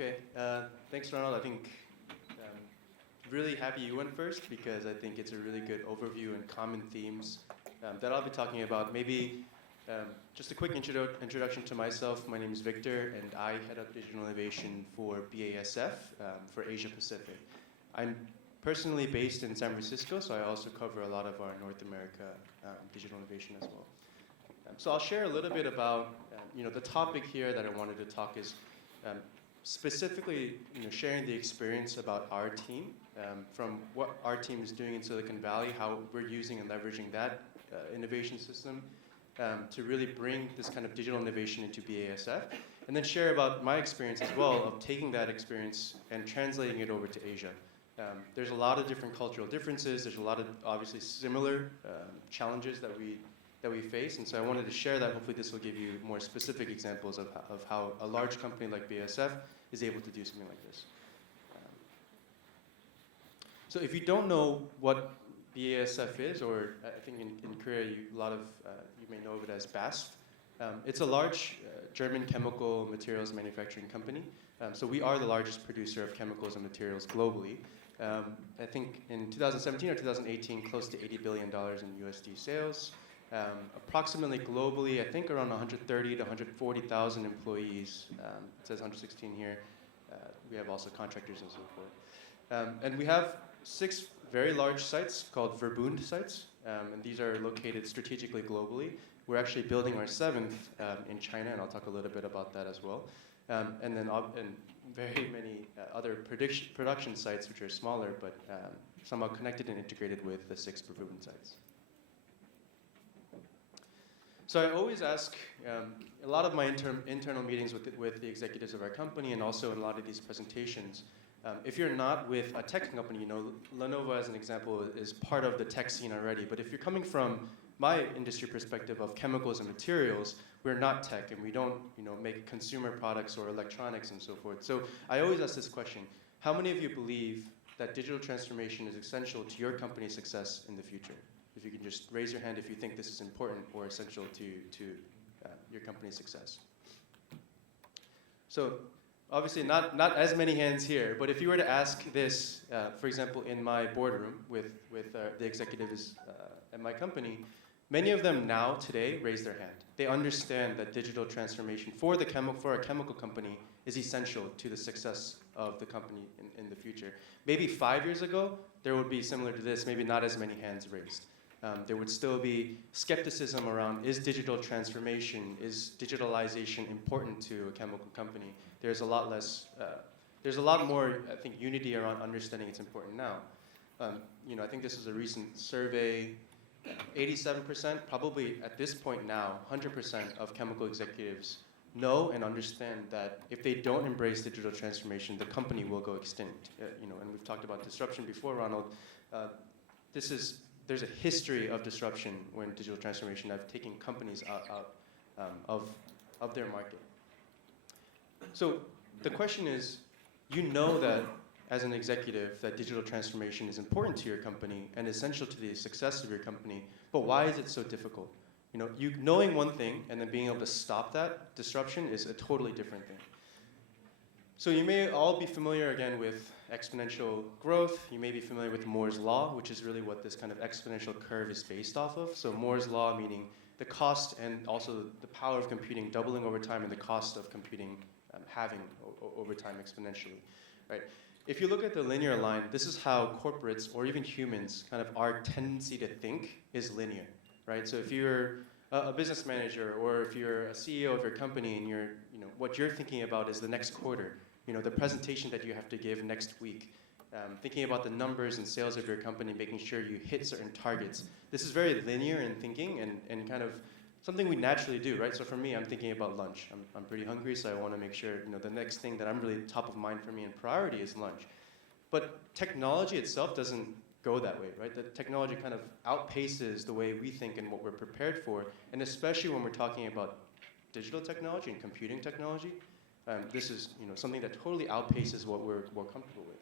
Okay, thanks Ronald. I think really happy you went first because I think it's a really good overview and common themes that I'll be talking about. Maybe just a quick introduction to myself. My name is Victor and I head up digital innovation for BASF for Asia Pacific. I'm personally based in San Francisco, so I also cover a lot of our North America digital innovation as well. So I'll share a little bit about the topic here that I wanted to talk is specifically sharing the experience about our team from what our team is doing in Silicon Valley, how we're using and leveraging that innovation system to really bring this kind of digital innovation into BASF, and then share about my experience as well of taking that experience and translating it over to Asia. There's a lot of different cultural differences. There's a lot of obviously similar challenges that we face, and so I wanted to share that. Hopefully this will give you more specific examples of how a large company like BASF is able to do something like this. So if you don't know what BASF is, or I think in Korea you may know of it as BASF, it's a large German chemical materials manufacturing company. So we are the largest producer of chemicals and materials globally. I think in 2017 or 2018, close to $80 billion in USD sales. Approximately globally, I think around 130 to 140,000 employees. It says 116 here. We have also contractors and so forth. And we have 6 very large sites called Verbund sites, and these are located strategically globally. We're actually building our 7th in China, and I'll talk a little bit about that as well. And then very many other production sites which are smaller, but somehow connected and integrated with the 6 Verbund sites. So I always ask, a lot of my internal meetings with the executives of our company, and also in a lot of these presentations, if you're not with a tech company, Lenovo as an example is part of the tech scene already, but if you're coming from my industry perspective of chemicals and materials, we're not tech and we don't make consumer products or electronics and so forth. So I always ask this question: how many of you believe that digital transformation is essential to your company's success in the future? If you can just raise your hand if you think this is important or essential to your company's success. So obviously not as many hands here, but if you were to ask this, for example, in my boardroom with the executives at my company, many of them now today raise their hand. They understand that digital transformation for a chemical company is essential to the success of the company in the future. Maybe 5 years ago, there would be similar to this, maybe not as many hands raised. There would still be skepticism around, is digital transformation, is digitalization important to a chemical company? There's a lot less, there's a lot more, I think, unity around understanding it's important now. I think this is a recent survey, 87%, probably at this point now, 100% of chemical executives know and understand that if they don't embrace digital transformation, the company will go extinct. And we've talked about disruption before, Ronald. There's a history of disruption when digital transformation have taken companies out of their market. So the question is, that as an executive that digital transformation is important to your company and essential to the success of your company, but why is it so difficult? You knowing one thing and then being able to stop that disruption is a totally different thing. So you may all be familiar again with exponential growth. You may be familiar with Moore's law, which is really what this kind of exponential curve is based off of. So Moore's law meaning the cost and also the power of computing doubling over time and the cost of computing halving over time exponentially, right? If you look at the linear line, this is how corporates or even humans kind of our tendency to think is linear, right? So if you're a business manager or if you're a CEO of your company and what you're thinking about is the next quarter, the presentation that you have to give next week, thinking about the numbers and sales of your company, making sure you hit certain targets. This is very linear in thinking and kind of something we naturally do, right? So for me, I'm thinking about lunch. I'm pretty hungry, so I want to make sure the next thing that I'm really top of mind for me and priority is lunch. But technology itself doesn't go that way, right? The technology kind of outpaces the way we think and what we're prepared for, and especially when we're talking about digital technology and computing technology. This is something that totally outpaces what we're comfortable with.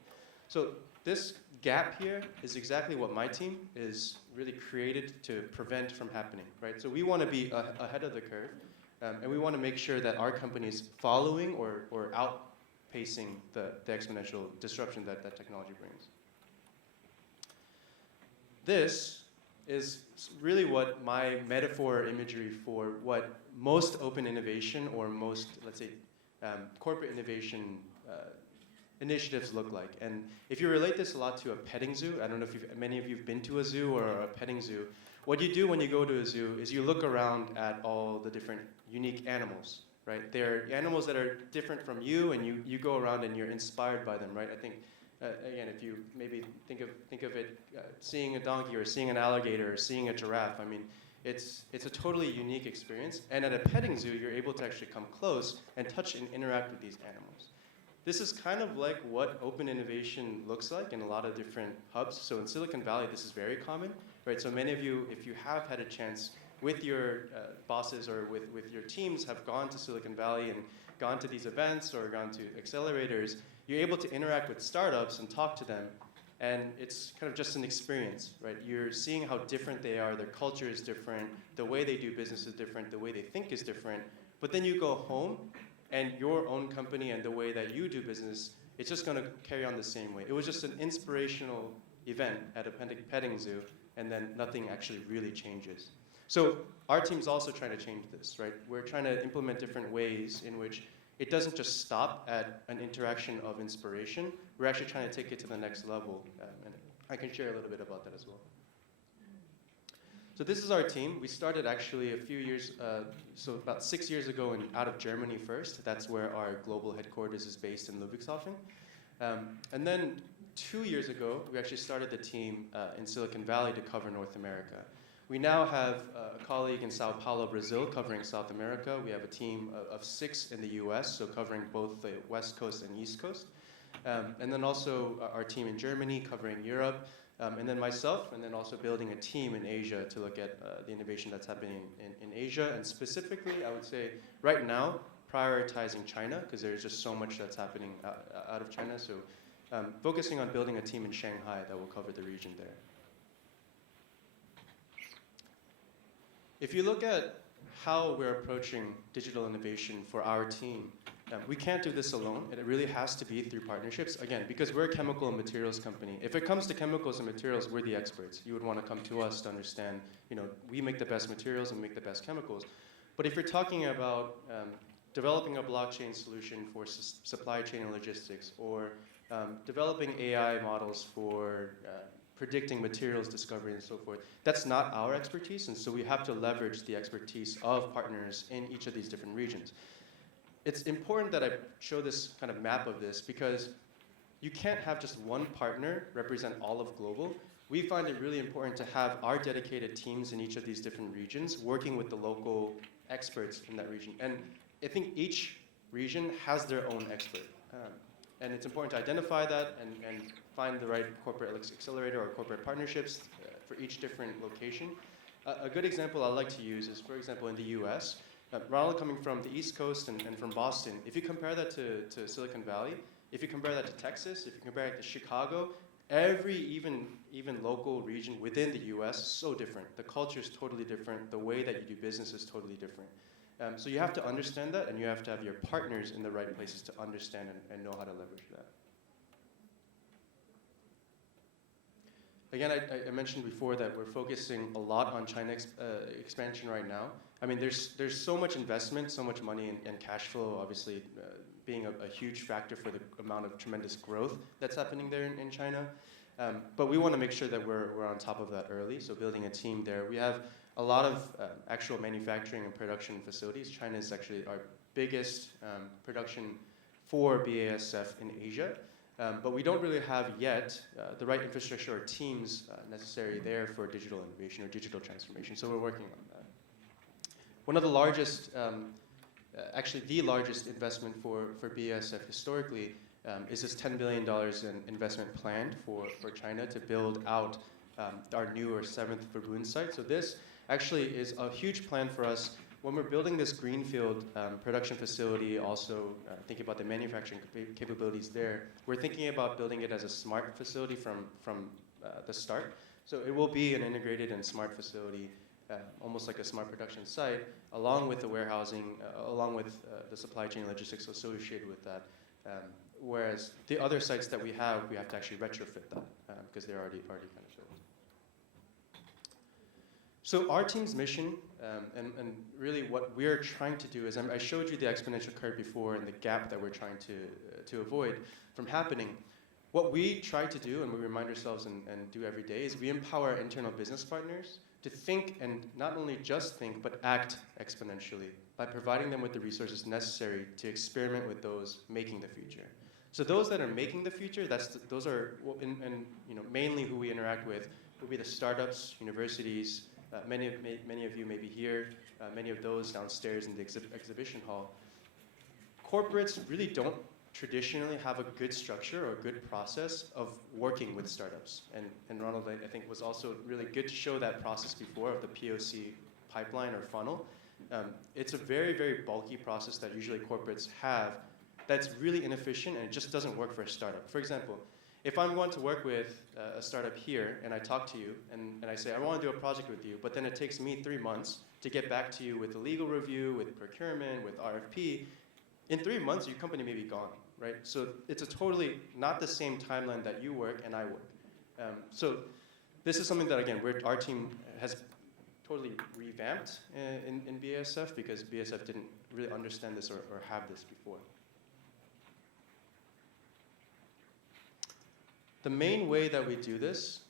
So this gap here is exactly what my team is really created to prevent from happening, right? So we want to be ahead of the curve, and we want to make sure that our company is following or outpacing the exponential disruption that technology brings. This is really what my metaphor or imagery for what most open innovation or most, let's say, corporate innovation initiatives look like. And if you relate this a lot to a petting zoo, I don't know if many of you have been to a zoo or a petting zoo. What you do when you go to a zoo is you look around at all the different unique animals, right? They're animals that are different from you, and you go around and you're inspired by them, right? I think, again, if you maybe think of it, seeing a donkey or seeing an alligator or seeing a giraffe, I mean, it's a totally unique experience. And at a petting zoo, you're able to actually come close and touch and interact with these animals. This is kind of like what open innovation looks like in a lot of different hubs. So in Silicon Valley, this is very common, right? So many of you, if you have had a chance with your bosses or with your teams, have gone to Silicon Valley and gone to these events or gone to accelerators, you're able to interact with startups and talk to them. And it's kind of just an experience, right? You're seeing how different they are, their culture is different, the way they do business is different, the way they think is different. But then you go home, and your own company and the way that you do business, it's just going to carry on the same way. It was just an inspirational event at a petting zoo, and then nothing actually really changes. So our team's also trying to change this, right? We're trying to implement different ways in which it doesn't just stop at an interaction of inspiration. We're actually trying to take it to the next level, and I can share a little bit about that as well. So this is our team. We started actually a few years, so about 6 years ago, out of Germany first. That's where our global headquarters is based in Ludwigshafen. And then 2 years ago, we actually started the team in Silicon Valley to cover North America. We now have a colleague in Sao Paulo, Brazil, covering South America. We have a team of 6 in the US, so covering both the West Coast and East Coast. And then also our team in Germany, covering Europe. And then myself, and then also building a team in Asia to look at the innovation that's happening in Asia. And specifically, I would say right now, prioritizing China, because there's just so much that's happening out of China. So focusing on building a team in Shanghai that will cover the region there. If you look at how we're approaching digital innovation for our team, we can't do this alone, and it really has to be through partnerships. Again, because we're a chemical and materials company. If it comes to chemicals and materials, we're the experts. You would want to come to us to understand, we make the best materials and make the best chemicals. But if you're talking about developing a blockchain solution for supply chain and logistics, or developing AI models for predicting materials discovery and so forth, that's not our expertise, and so we have to leverage the expertise of partners in each of these different regions. It's important that I show this kind of map of this because you can't have just one partner represent all of global. We find it really important to have our dedicated teams in each of these different regions working with the local experts in that region. And I think each region has their own expert. And it's important to identify that and find the right corporate accelerator or corporate partnerships for each different location. A good example I like to use is, for example, in the US, Ronald coming from the East Coast and from Boston, if you compare that to Silicon Valley, if you compare that to Texas, if you compare it to Chicago, every even local region within the US is so different. The culture is totally different. The way that you do business is totally different. So you have to understand that, and you have to have your partners in the right places to understand and know how to leverage that. Again, I mentioned before that we're focusing a lot on China expansion right now. I mean, there's so much investment, so much money and cash flow, obviously being a huge factor for the amount of tremendous growth that's happening there in China. But we want to make sure that we're on top of that early, so building a team there. We have a lot of actual manufacturing and production facilities. China is actually our biggest production for BASF in Asia. But we don't really have yet the right infrastructure or teams necessary there for digital innovation or digital transformation, so we're working on that. One of the largest, actually the largest investment for BASF historically is this $10 billion in investment planned for China to build out our new or 7th Verbund site. So this actually is a huge plan for us. When we're building this greenfield production facility, also thinking about the manufacturing capabilities there, we're thinking about building it as a smart facility from the start. So it will be an integrated and smart facility, almost like a smart production site, along with the warehousing, along with the supply chain logistics associated with that. Whereas the other sites that we have to actually retrofit them because they're already kind of built. So our team's mission, and really what we're trying to do is, I showed you the exponential curve before and the gap that we're trying to avoid from happening. What we try to do, and we remind ourselves and do every day, is we empower our internal business partners to think, and not only just think, but act exponentially by providing them with the resources necessary to experiment with those making the future. So those that are making the future, those are, mainly who we interact with, will be the startups, universities. Many of you may be here. Many of those downstairs in the exhibition hall. Corporates really don't traditionally have a good structure or a good process of working with startups. And Ronald, I think, was also really good to show that process before of the POC pipeline or funnel. It's a very, very bulky process that usually corporates have that's really inefficient, and it just doesn't work for a startup. For example, if I'm going to work with a startup here and I talk to you and I say, I want to do a project with you, but then it takes me 3 months to get back to you with a legal review, with procurement, with RFP, in 3 months your company may be gone, right? So it's a totally not the same timeline that you work and I work. So this is something that, again, our team has totally revamped in BASF because BASF didn't really understand this or have this before. The main way that we do this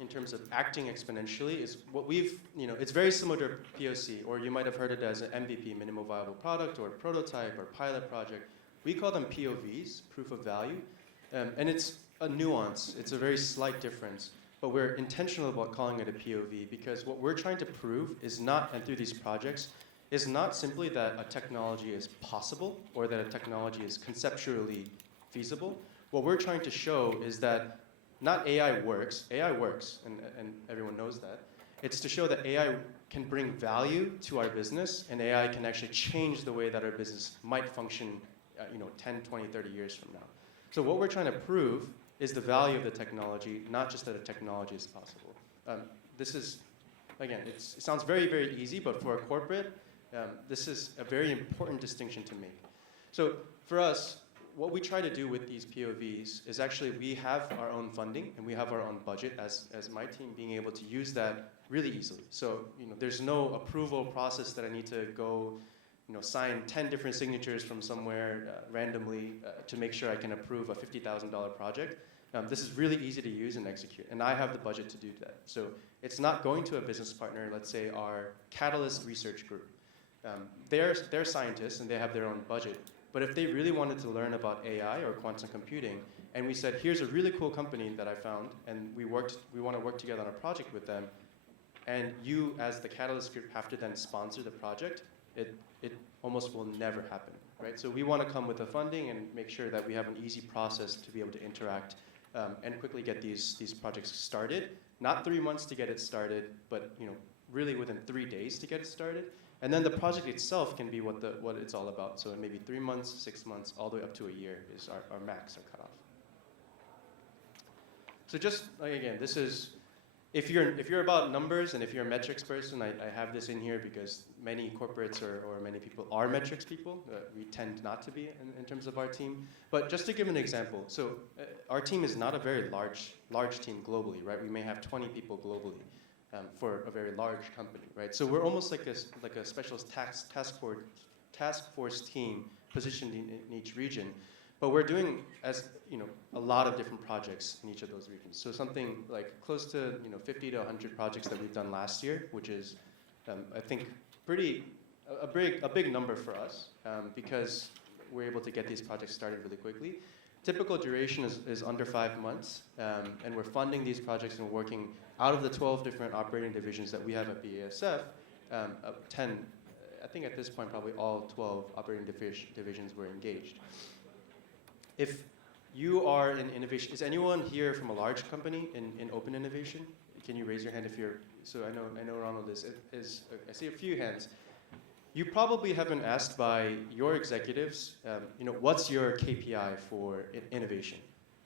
in terms of acting exponentially is what it's very similar to a POC, or you might have heard it as an MVP, minimal viable product, or prototype, or pilot project. We call them POVs, proof of value, and it's a nuance. It's a very slight difference, but we're intentional about calling it a POV because what we're trying to prove is not, and through these projects, is not simply that a technology is possible or that a technology is conceptually feasible. What we're trying to show is that not AI works, and everyone knows that. It's to show that AI can bring value to our business, and AI can actually change the way that our business might function 10, 20, 30 years from now. So what we're trying to prove is the value of the technology, not just that a technology is possible. This is, again, it sounds very, very easy, but for a corporate, this is a very important distinction to make. So for us, what we try to do with these POVs is actually we have our own funding and we have our own budget as my team being able to use that really easily. So there's no approval process that I need to go sign 10 different signatures from somewhere randomly to make sure I can approve a $50,000 project. This is really easy to use and execute, and I have the budget to do that. So it's not going to a business partner, let's say our Catalyst research group. They're scientists and they have their own budget. But if they really wanted to learn about AI or quantum computing, and we said, here's a really cool company that I found, and we want to work together on a project with them, and you, as the Catalyst group, have to then sponsor the project, it almost will never happen, right? So we want to come with the funding and make sure that we have an easy process to be able to interact and quickly get these projects started. Not 3 months to get it started, but really within 3 days to get it started. And then the project itself can be what it's all about. So it may be 3 months, 6 months, all the way up to a year is our max, our cutoff. So just again, this is if you're about numbers and if you're a metrics person, I have this in here because many corporates or many people are metrics people. We tend not to be in terms of our team. But just to give an example, so our team is not a very large team globally, right? We may have 20 people globally. For a very large company, right? So we're almost like a specialist task force team positioned in each region, but we're doing a lot of different projects in each of those regions. So something like close to 50 to 100 projects that we've done last year, which is I think a big number for us because we're able to get these projects started really quickly. Typical duration is under 5 months, and we're funding these projects and working out of the 12 different operating divisions that we have at BASF, 10, I think at this point probably all 12 operating divisions were engaged. If you are in innovation, is anyone here from a large company in open innovation? Can you raise your hand if you're, so I know Ronald is I see a few hands. You probably have been asked by your executives, what's your KPI for innovation,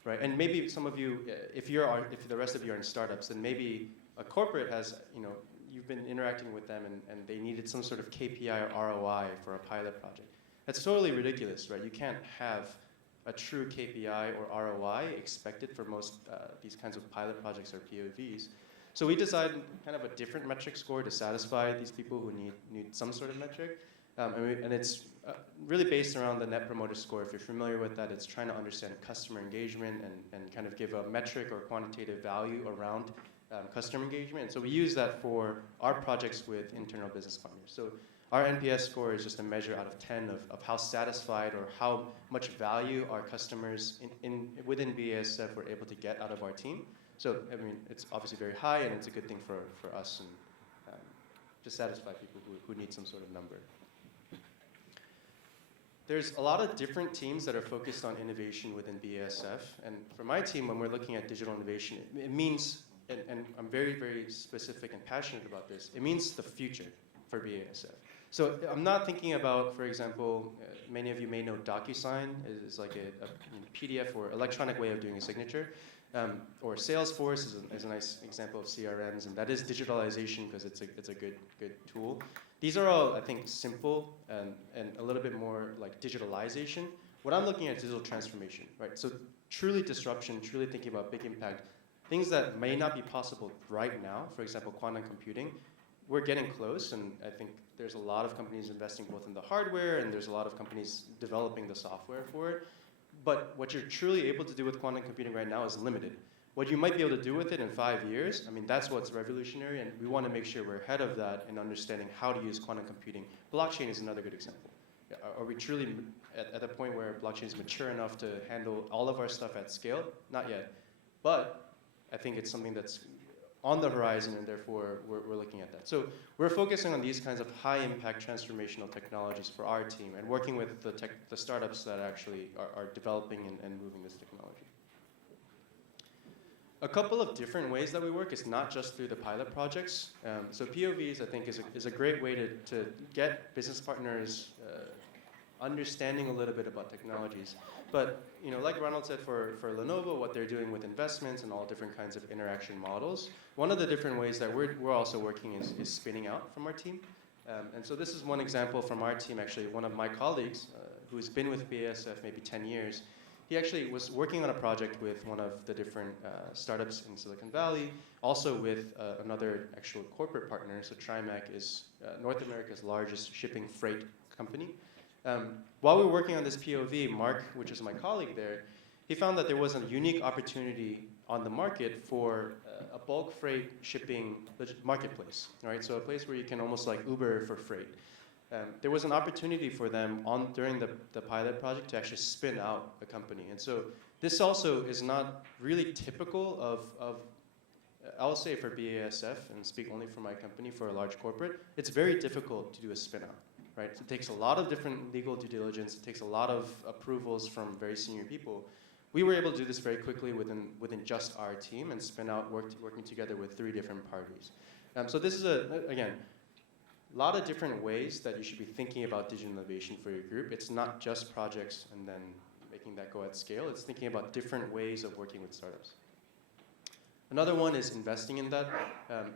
right? And maybe some of you, if the rest of you are in startups, then maybe a corporate has, you've been interacting with them and they needed some sort of KPI or ROI for a pilot project. That's totally ridiculous, right? You can't have a true KPI or ROI expected for most these kinds of pilot projects or POVs. So we designed kind of a different metric score to satisfy these people who need some sort of metric. And it's really based around the Net Promoter Score. If you're familiar with that, it's trying to understand customer engagement and kind of give a metric or quantitative value around customer engagement. And so we use that for our projects with internal business partners. So our NPS score is just a measure out of 10 of how satisfied or how much value our customers within BASF were able to get out of our team. So, I mean, it's obviously very high, and it's a good thing for us and to satisfy people who need some sort of number. There's a lot of different teams that are focused on innovation within BASF. And for my team, when we're looking at digital innovation, it means, and I'm very, very specific and passionate about this, it means the future for BASF. So I'm not thinking about, for example, many of you may know DocuSign is like a PDF or electronic way of doing a signature. Or Salesforce is a nice example of CRMs, and that is digitalization because it's a good tool. These are all, I think, simple and a little bit more like digitalization. What I'm looking at is digital transformation, right? So truly disruption, truly thinking about big impact, things that may not be possible right now, for example, quantum computing, we're getting close, and I think there's a lot of companies investing both in the hardware and there's a lot of companies developing the software for it. But what you're truly able to do with quantum computing right now is limited. What you might be able to do with it in 5 years, I mean, that's what's revolutionary, and we want to make sure we're ahead of that in understanding how to use quantum computing. Blockchain is another good example. Are we truly at the point where blockchain is mature enough to handle all of our stuff at scale? Not yet. But I think it's something that's on the horizon, and therefore we're looking at that. So we're focusing on these kinds of high-impact transformational technologies for our team and working with the startups that actually are developing and moving this technology. A couple of different ways that we work is not just through the pilot projects. So POVs, I think, is a great way to get business partners understanding a little bit about technologies. But like Ronald said, for Lenovo, what they're doing with investments and all different kinds of interaction models, one of the different ways that we're also working is spinning out from our team. And so this is one example from our team, actually. One of my colleagues, who's been with BASF maybe 10 years, he actually was working on a project with one of the different startups in Silicon Valley, also with another actual corporate partner. So Trimac is North America's largest shipping freight company. While we were working on this POV, Mark, which is my colleague there, he found that there was a unique opportunity on the market for a bulk freight shipping marketplace, right? So a place where you can almost like Uber for freight. There was an opportunity for them during the pilot project to actually spin out a company. And so this also is not really typical of I'll say for BASF, and speak only for my company, for a large corporate, it's very difficult to do a spin out. Right? It takes a lot of different legal due diligence. It takes a lot of approvals from very senior people. We were able to do this very quickly within just our team and spin out working together with 3 different parties. So this is, again, a lot of different ways that you should be thinking about digital innovation for your group. It's not just projects and then making that go at scale. It's thinking about different ways of working with startups. Another one is investing in that.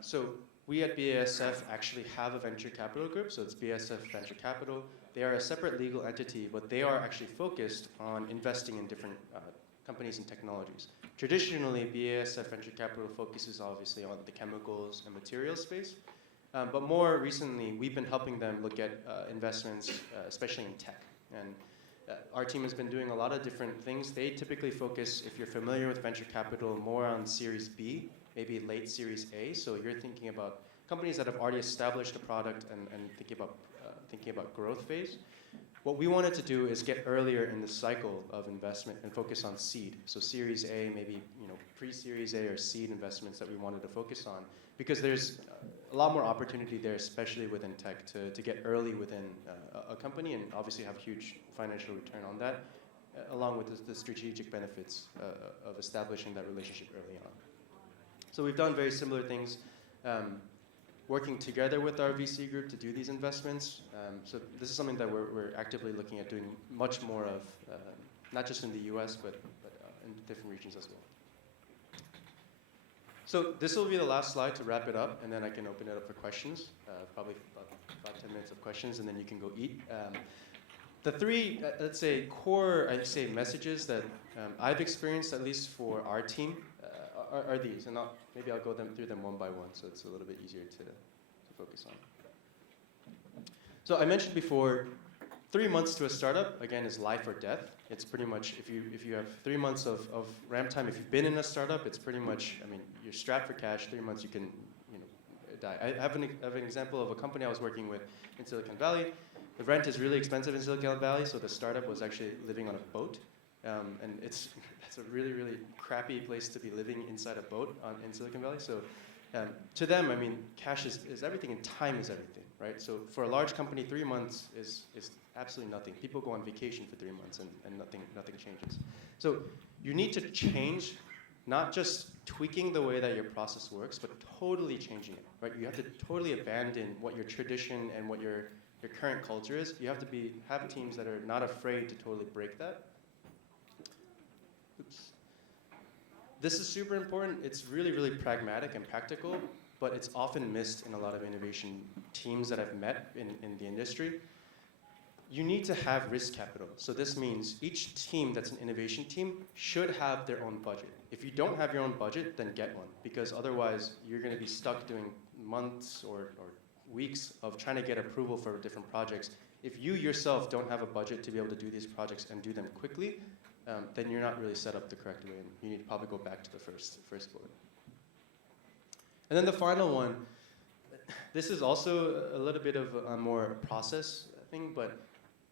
So we at BASF actually have a venture capital group, so it's BASF Venture Capital. They are a separate legal entity, but they are actually focused on investing in different companies and technologies. Traditionally, BASF Venture Capital focuses obviously on the chemicals and materials space, but more recently, we've been helping them look at investments, especially in tech. And our team has been doing a lot of different things. They typically focus, if you're familiar with venture capital, more on Series B, maybe late Series A. So you're thinking about companies that have already established a product and thinking about growth phase. What we wanted to do is get earlier in the cycle of investment and focus on seed. So Series A, maybe pre-Series A or seed investments that we wanted to focus on, because there's a lot more opportunity there, especially within tech, to get early within a company and obviously have huge financial return on that, along with the strategic benefits of establishing that relationship early on. So we've done very similar things, working together with our VC group to do these investments. So this is something that we're actively looking at doing much more of, not just in the US, but in different regions as well. So this will be the last slide to wrap it up, and then I can open it up for questions, probably about 5-10 minutes of questions, and then you can go eat. the three, let's say, core, I'd say, messages that I've experienced, at least for our team, are these. And maybe I'll go through them one by one, so it's a little bit easier to focus on. So I mentioned before, 3 months to a startup, again, is life or death. It's pretty much, if you have 3 months of ramp time, if you've been in a startup, it's pretty much, I mean, you're strapped for cash. 3 months, you can, die. I have an example of a company I was working with in Silicon Valley. The rent is really expensive in Silicon Valley, so the startup was actually living on a boat. And that's a really, really crappy place to be living inside a boat in Silicon Valley. So to them, I mean, cash is everything and time is everything, right? So for a large company, 3 months is absolutely nothing. People go on vacation for 3 months and nothing changes. So you need to change, not just tweaking the way that your process works, but totally changing it, right? You have to totally abandon what your tradition and what your current culture is. You have to have teams that are not afraid to totally break that. Oops. This is super important. It's really, really pragmatic and practical, but it's often missed in a lot of innovation teams that I've met in the industry. You need to have risk capital. So this means each team that's an innovation team should have their own budget. If you don't have your own budget, then get one, because otherwise you're going to be stuck doing months or weeks of trying to get approval for different projects. If you yourself don't have a budget to be able to do these projects and do them quickly, then you're not really set up the correct way, and you need to probably go back to the first bullet. And then the final one, this is also a little bit of a more process thing, but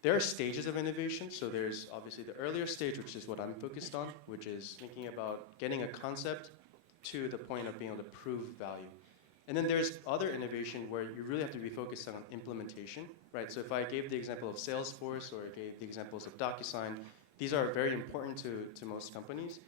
there are stages of innovation. So there's obviously the earlier stage, which is what I'm focused on, which is thinking about getting a concept to the point of being able to prove value. And then there's other innovation where you really have to be focused on implementation, right? So if I gave the example of Salesforce or I gave the examples of DocuSign, these are very important to most companies.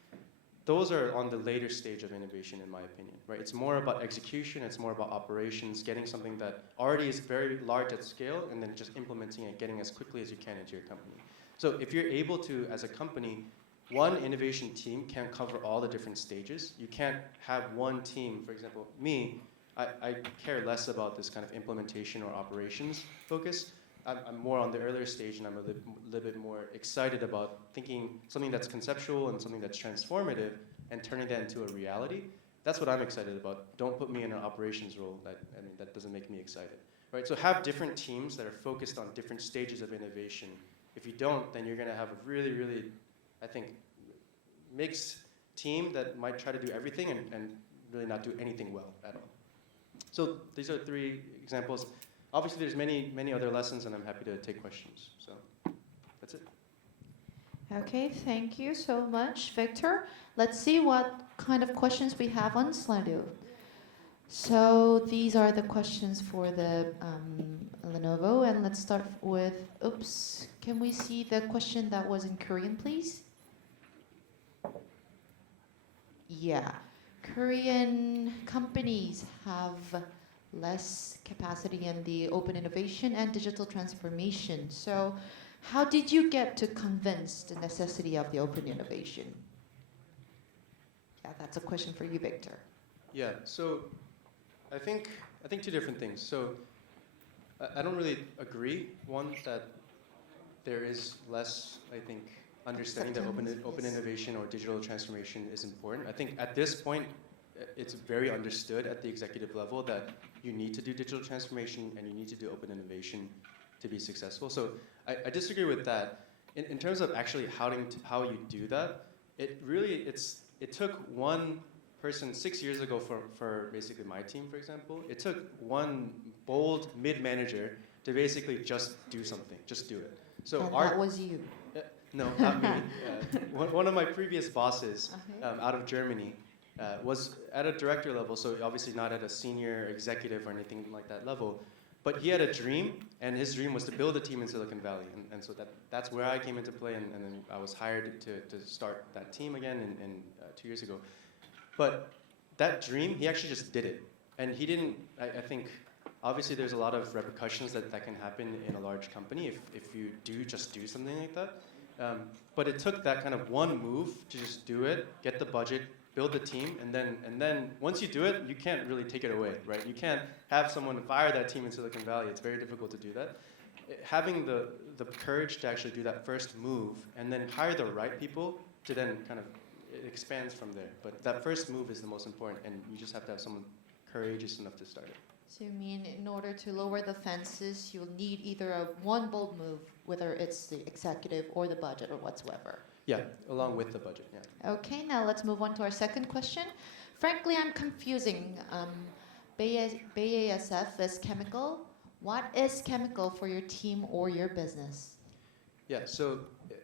Those are on the later stage of innovation, in my opinion, right? It's more about execution, it's more about operations, getting something that already is very large at scale, and then just implementing it, getting as quickly as you can into your company. So if you're able to, as a company, one innovation team can't cover all the different stages. You can't have one team, for example, me, I care less about this kind of implementation or operations focus. I'm more on the earlier stage, and I'm a little bit more excited about thinking something that's conceptual and something that's transformative and turning that into a reality. That's what I'm excited about. Don't put me in an operations role. That doesn't make me excited, right? So have different teams that are focused on different stages of innovation. If you don't, then you're going to have a really, really, I think, mixed team that might try to do everything and really not do anything well at all. So these are 3 examples. Obviously, there's many other lessons, and I'm happy to take questions. So that's it. Okay, thank you so much, Victor. Let's see what kind of questions we have on Slido. So these are the questions for the Lenovo, and let's start with, oops, can we see the question that was in Korean, please? Yeah, Korean companies have less capacity in the open innovation and digital transformation. So how did you get to convince the necessity of the open innovation? Yeah, that's a question for you, Victor. Yeah, so I think 2 different things. So I don't really agree, one, that there is less, I think, understanding that open innovation or digital transformation is important. I think at this point, it's very understood at the executive level that you need to do digital transformation and you need to do open innovation to be successful. So I disagree with that. In terms of actually how you do that, it took one person 6 years ago for basically my team, for example. It took one bold mid-manager to basically just do something, just do it. So that was you. No, not me. One of my previous bosses out of Germany was at a director level, so obviously not at a senior executive or anything like that level, but he had a dream, and his dream was to build a team in Silicon Valley, and so that's where I came into play, and then I was hired to start that team again 2 years ago. But that dream, he actually just did it, and he didn't, I think, obviously there's a lot of repercussions that can happen in a large company if you just do something like that, but it took that kind of one move to just do it, get the budget, build the team, and then once you do it, you can't really take it away, right? You can't have someone fire that team in Silicon Valley. It's very difficult to do that. having the courage to actually do that first move and then hire the right people to then kind of, it expands from there. But that first move is the most important, and you just have to have someone courageous enough to start it. So you mean in order to lower the fences, you'll need either one bold move, whether it's the executive or the budget or whatsoever. Yeah, along with the budget, yeah. Okay, now let's move on to our second question. Frankly, I'm confusing. BASF is chemical. What is chemical for your team or your business? Yeah, so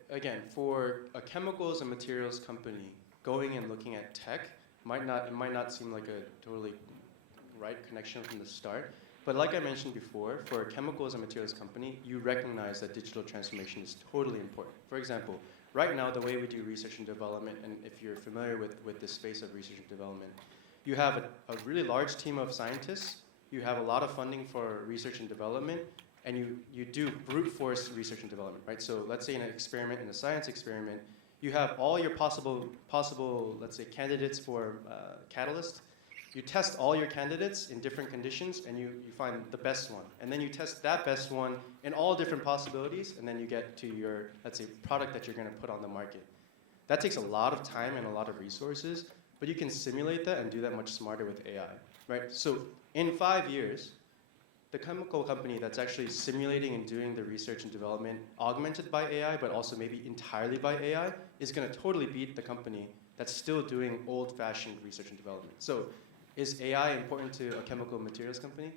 again, for a chemicals and materials company, going and looking at tech it might not seem like a totally right connection from the start. But like I mentioned before, for a chemicals and materials company, you recognize that digital transformation is totally important. For example, right now, the way we do research and development, and if you're familiar with the space of research and development, you have a really large team of scientists, you have a lot of funding for research and development, and you do brute force research and development, right? So let's say in a science experiment, you have all your possible, let's say, candidates for catalyst. You test all your candidates in different conditions, and you find the best one. And then you test that best one in all different possibilities, and then you get to your, let's say, product that you're going to put on the market. That takes a lot of time and a lot of resources, but you can simulate that and do that much smarter with AI, right? So in 5 years, the chemical company that's actually simulating and doing the research and development augmented by AI, but also maybe entirely by AI, is going to totally beat the company that's still doing old-fashioned research and development. So is AI important to a chemical materials company?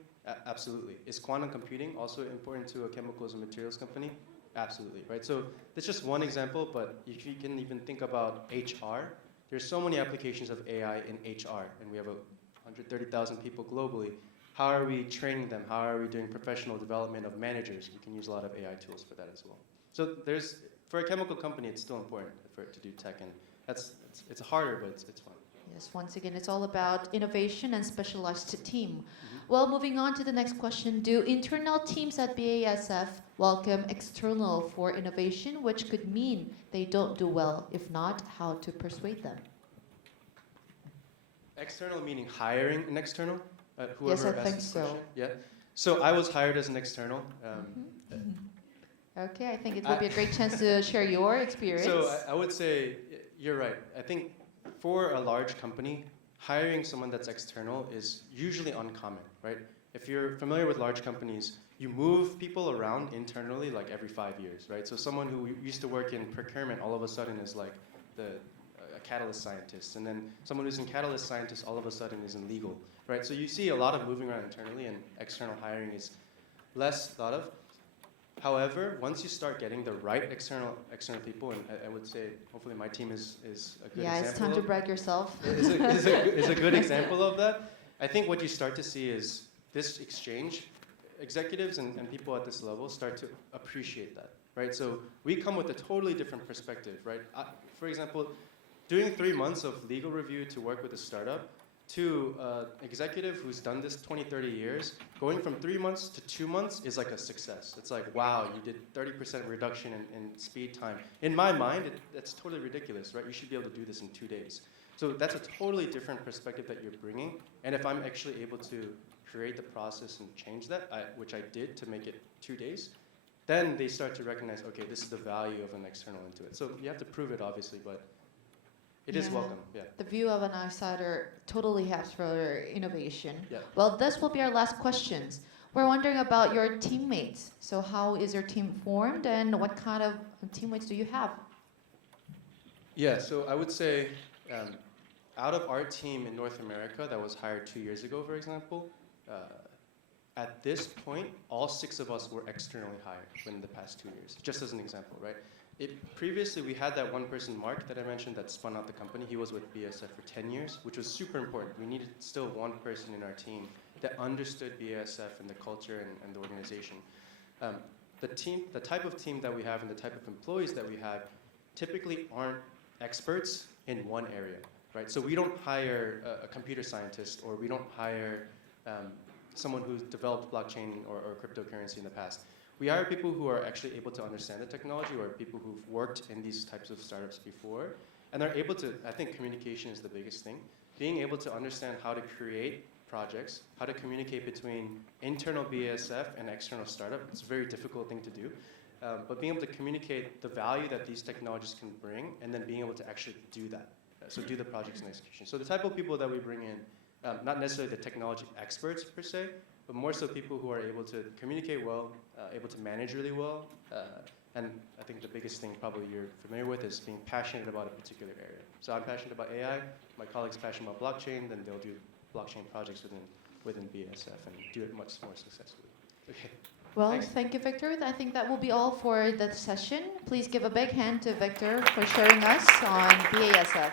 Absolutely. Is quantum computing also important to a chemicals and materials company? Absolutely, right? So that's just one example, but if you can even think about HR, there's so many applications of AI in HR, and we have 130,000 people globally. How are we training them? How are we doing professional development of managers? We can use a lot of AI tools for that as well. So for a chemical company, it's still important for it to do tech, and it's harder, but it's fun. Yes, once again, it's all about innovation and specialized team. Well, moving on to the next question. Do internal teams at BASF welcome external for innovation, which could mean they don't do well? If not, how to persuade them? External meaning hiring an external? Yes, I asked think this so. question? Yeah. So I was hired as an external. Okay, I think it would be a great chance to share your experience. So I would say you're right. I think for a large company, hiring someone that's external is usually uncommon, right? If you're familiar with large companies, you move people around internally like every 5 years, right? So someone who used to work in procurement all of a sudden is like a catalyst scientist, and then someone who's in catalyst scientist all of a sudden is in legal, right? So you see a lot of moving around internally, and external hiring is less thought of. However, once you start getting the right external people, and I would say hopefully my team is a good example. Yeah, it's time to brag yourself. is a good example of that. I think what you start to see is this exchange, executives and people at this level start to appreciate that, right? So we come with a totally different perspective, right? For example, doing 3 months of legal review to work with a startup, to an executive who's done this 20, 30 years, going from 3 months to 2 months is like a success. It's like, wow, you did 30% reduction in speed time. In my mind, that's totally ridiculous, right? You should be able to do this in 2 days. So that's a totally different perspective that you're bringing. And if I'm actually able to create the process and change that, which I did to make it 2 days, then they start to recognize, okay, this is the value of an external into it. So you have to prove it, obviously, but it is welcome, yeah. The view of an outsider totally helps for innovation. Yeah. Well, this will be our last questions. We're wondering about your teammates. So how is your team formed, and what kind of teammates do you have? Yeah, so I would say out of our team in North America that was hired 2 years ago, for example, at this point, all 6 of us were externally hired within the past 2 years, just as an example, right? Previously, we had that one person, Mark, that I mentioned, that spun out the company. He was with BASF for 10 years, which was super important. We needed still one person in our team that understood BASF and the culture and the organization. The type of team that we have and the type of employees that we have typically aren't experts in one area, right? So we don't hire a computer scientist, or we don't hire someone who's developed blockchain or cryptocurrency in the past. We hire people who are actually able to understand the technology, or people who've worked in these types of startups before, and they're able to, I think communication is the biggest thing, being able to understand how to create projects, how to communicate between internal BASF and external startup. It's a very difficult thing to do. But being able to communicate the value that these technologies can bring and then being able to actually do that. So do the projects and execution. So the type of people that we bring in, not necessarily the technology experts per se, but more so people who are able to communicate well, able to manage really well, and I think the biggest thing probably you're familiar with is being passionate about a particular area. So I'm passionate about AI, my colleagues passionate about blockchain, then they'll do blockchain projects within BASF and do it much more successfully. Okay. Well, Thanks. thank you, Victor. I think that will be all for the session. Please give a big hand to Victor for sharing us on BASF.